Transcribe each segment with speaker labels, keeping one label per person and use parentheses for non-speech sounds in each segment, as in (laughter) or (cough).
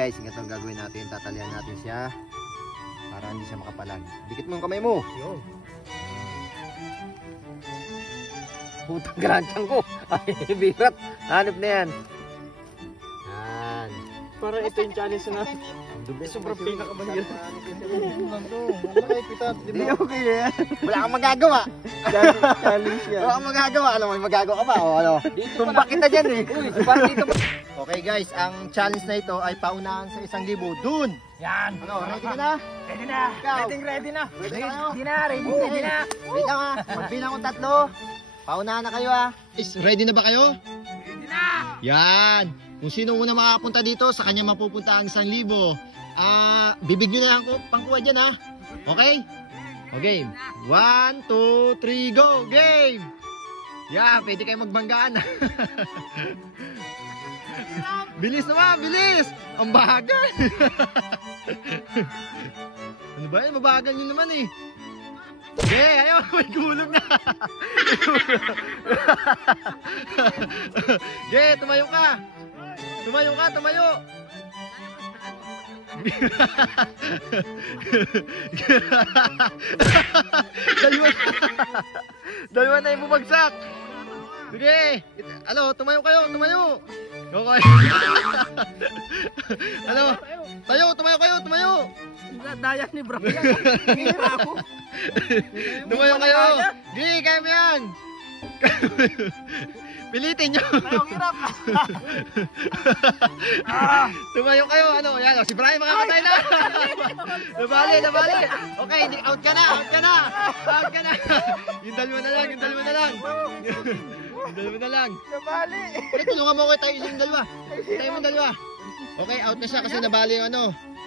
Speaker 1: Guys, ganito ang gagawin natin. Tatalian natin siya para hindi siya makapalag. Dikit mo yung kamay mo. Yun. Putang (laughs) garantyang ko. Ay, birat. Hanip na yan.
Speaker 2: Parang ito yung challenge na sobrang pinakamahirap.
Speaker 1: Hindi okay na yan. Wala kang magagawa.
Speaker 2: challenge yan.
Speaker 1: Wala kang magagawa. Alam mo, magagawa ka ba? O ano? Tumba kita dyan eh. Parang dito. Okay guys, ang challenge na ito ay paunahan sa isang libo. Dun!
Speaker 2: Yan.
Speaker 1: Ano, ready ka na?
Speaker 2: Ready na. Ready, ready na.
Speaker 1: Ready na?
Speaker 2: Ready na, ready, ready na.
Speaker 1: Wait lang ha. Magbilang kong tatlo. Paunahan na kayo ha. Is ready na ba kayo?
Speaker 2: Ready na.
Speaker 1: Yan! Kung sino una makapunta dito, sa kanya mapupunta ang isang libo. Ah, bibig nyo na yung pangkuha dyan ha. Okay? O game. One, two, three, go! Game! Yeah, pwede kayo magbanggaan. (laughs) bilis naman, bilis! Ang bagal! (laughs) ano ba yan? Mabagal nyo naman eh. Okay, ayaw, (laughs) may gulong na. Okay, tumayo ka. Tumayo ka, tumayo. (laughs) Dalawa na. Dalawa na yung bumagsak. Sige. Alo, tumayo kayo, tumayo. Okay. (laughs) Ano? Tayo, tumayo kayo, tumayo.
Speaker 2: Daya ni bro. (laughs) Hira ako.
Speaker 1: Tumayo kayo. Sige, kaya mo yan. Pilitin nyo.
Speaker 2: Ayaw, hirap. (laughs)
Speaker 1: Tumayo kayo, ano, yan, oh, si Brian makamatay na. (laughs) nabali, nabali. Okay, out ka na, out ka na. Out ka na. yung dalawa na lang, yung dalawa na lang. yung dalawa na lang.
Speaker 2: Nabali.
Speaker 1: Pero tulungan mo ko tayo yung dalawa. Tayo mo dalawa. Okay, out na siya kasi nabali yung ano.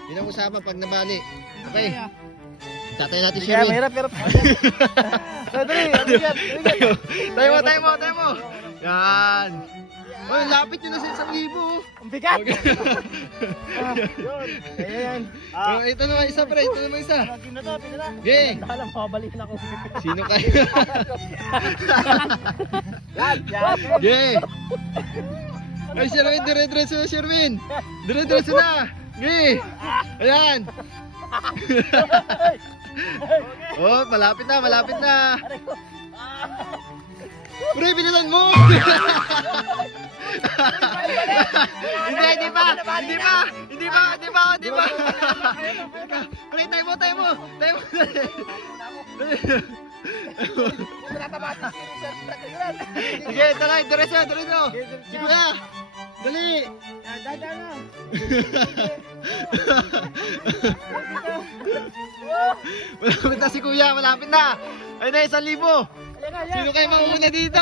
Speaker 1: Yun ang usapan pag nabali. Okay. Tatay natin siya rin.
Speaker 2: mahirap, hirap. (laughs) Dali.
Speaker 1: Tayo mo, tayo mo, tayo mo. Yan. Oy, lapit yun na sa isang libo.
Speaker 2: Ang bigat.
Speaker 1: Okay.
Speaker 2: Yun. Ayan.
Speaker 1: Oh, ito naman isa pre, ito naman isa.
Speaker 2: Lagi na to, pina na.
Speaker 1: Okay.
Speaker 2: Alam, mabalik na ako.
Speaker 1: Sino (laughs) kayo?
Speaker 2: Yan, yan.
Speaker 1: Okay. Ay, Sherwin, dire-diretso na, Sherwin. Dire-diretso na. Okay. Ayan. (laughs) oh, malapit na, malapit na. Pre, binilan mo! hindi, hindi pa! Hindi pa! Hindi pa! Hindi pa! Hindi pa! Pre, tayo mo, tayo mo! Tayo mo! Sige, lang, diretso, diretso! Si Kuya! Dali!
Speaker 2: Dada na.
Speaker 1: Malapit na si Kuya, malapit na! Ayun na, isang libo! Sino kayo mauna dito?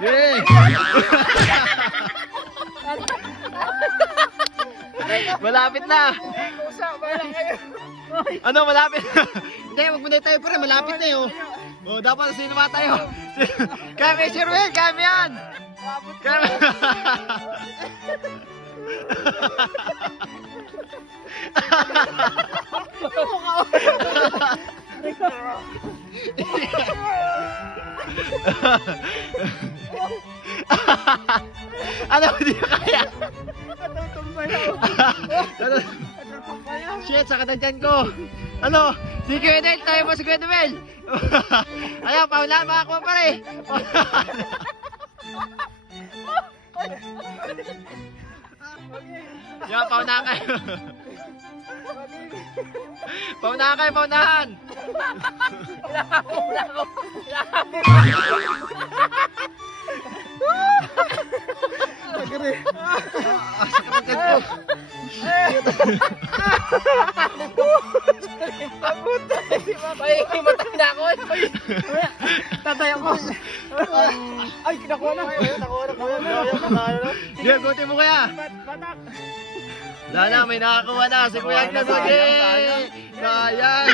Speaker 1: Yeah! malapit na! Ano, malapit na! (laughs) Hindi, wag muna tayo pre, malapit na yun. Oh, dapat sino ba tayo? (laughs) Kami, Sherwin, kami yan! Kami! Ano, hindi na kaya?
Speaker 2: Natutumbay ako.
Speaker 1: Ano?
Speaker 2: Natutumbay ako.
Speaker 1: Shit, sakit ang tiyan ko. Ano? Si Kuya Del, tayo mo si Kuya Del. Ayaw, paunahan makakuha pa rin. Yan, paunahan kayo. Paunahan kayo, paunahan.
Speaker 2: Wala ako, wala ako. Pahihimatay na ako. Tatay ako. Ay, nakuha na. Nakuha na, nakuha na.
Speaker 1: Sige, guti mo kaya.
Speaker 2: Batak.
Speaker 1: Na, may nakakuha na. Si Kuya Agnes, okay. Sayang.